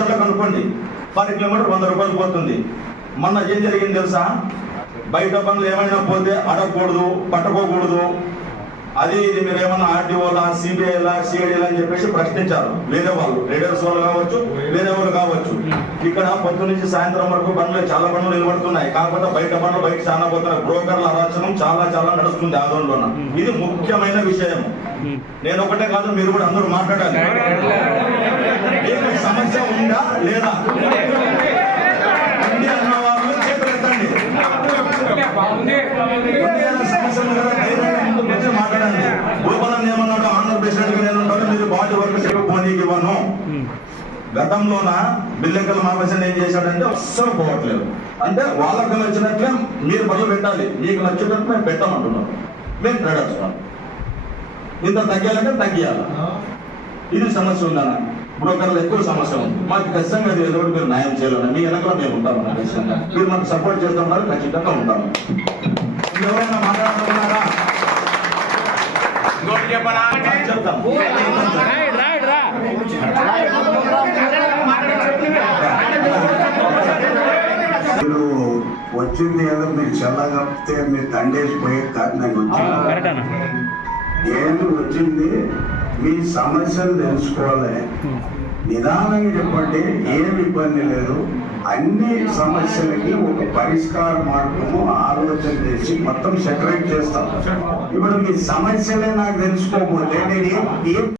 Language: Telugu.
పొజిషన్లో కనుక్కోండి. పర్ కిలోమీటర్ వంద రూపాయలు పోతుంది. మొన్న ఏం జరిగింది తెలుసా? బయట పనులు ఏమైనా పోతే అడగకూడదు పట్టుకోకూడదు. అది ఇది మీరు ఏమన్నా ఆర్టీఓలా సిబిఐలా సిఐడిలా అని చెప్పేసి ప్రశ్నించారు. వేరే వాళ్ళు రేడర్స్ వాళ్ళు కావచ్చు వేరే వాళ్ళు కావచ్చు. ఇక్కడ పొద్దు నుంచి సాయంత్రం వరకు బండ్లు చాలా బండ్లు నిలబడుతున్నాయి. కాకపోతే బయట బండ్లు బయట చాలా పోతున్నాయి బ్రోకర్ల అరాచనం చాలా చాలా నడుస్తుంది ఆందోళన ఇది ముఖ్యమైన విషయం. నేను ఒకటే కాదు మీరు కూడా అందరూ మాట్లాడాలి. కదా, ధైర్యంగా ముందుకు వచ్చి మాట్లాడండి. గోపాలం ఏమన్నాడు ఆంధ్ర ప్రెసిడెంట్ నేను మీరు బాడీ వర్క్ పోనీకి ఇవ్వను. గతంలోన బిల్లెక్కల మాపేషన్ ఏం చేశాడంటే అస్సలు పోవట్లేదు. అంటే వాళ్ళకి నచ్చినట్లే మీరు పనులు పెట్టాలి. మీకు నచ్చినట్టు మేము పెట్టమంటున్నాం. మేము ప్రకటిస్తున్నాం. ఇంత తగ్గాలంటే తగ్గియాలి? ఇది సమస్య ఉందన్న బ్రోకర్లు ఎక్కువ సమస్య ఉంది. మాకు ఖచ్చితంగా అది ఏదో ఒకటి మీరు న్యాయం చేయాలన్న మీ వెనకాల మేము ఉంటాము అన్న ఖచ్చితంగా మీరు మాకు సపోర్ట్ చేస్తున్నారు ఖచ్చితంగా ఉంటాము ఎవరైనా మాట్లాడుతున్నారా మీరు వచ్చింది ఏదో మీరు చల్లగప్తే మీరు దండేసిపోయే కాదు నేను వచ్చింది. నేను వచ్చింది మీ సమస్యలు తెలుసుకోవాలి నిదానంగా చెప్పండి ఏం ఇబ్బంది లేదు. అన్ని సమస్యలకి ఒక పరిష్కార మార్గము ఆలోచన చేసి మొత్తం సెటరేట్ చేస్తాం. ఇప్పుడు మీ సమస్యలే నాకు తెలుసుకోకపోతే నేను ఏం- ఏం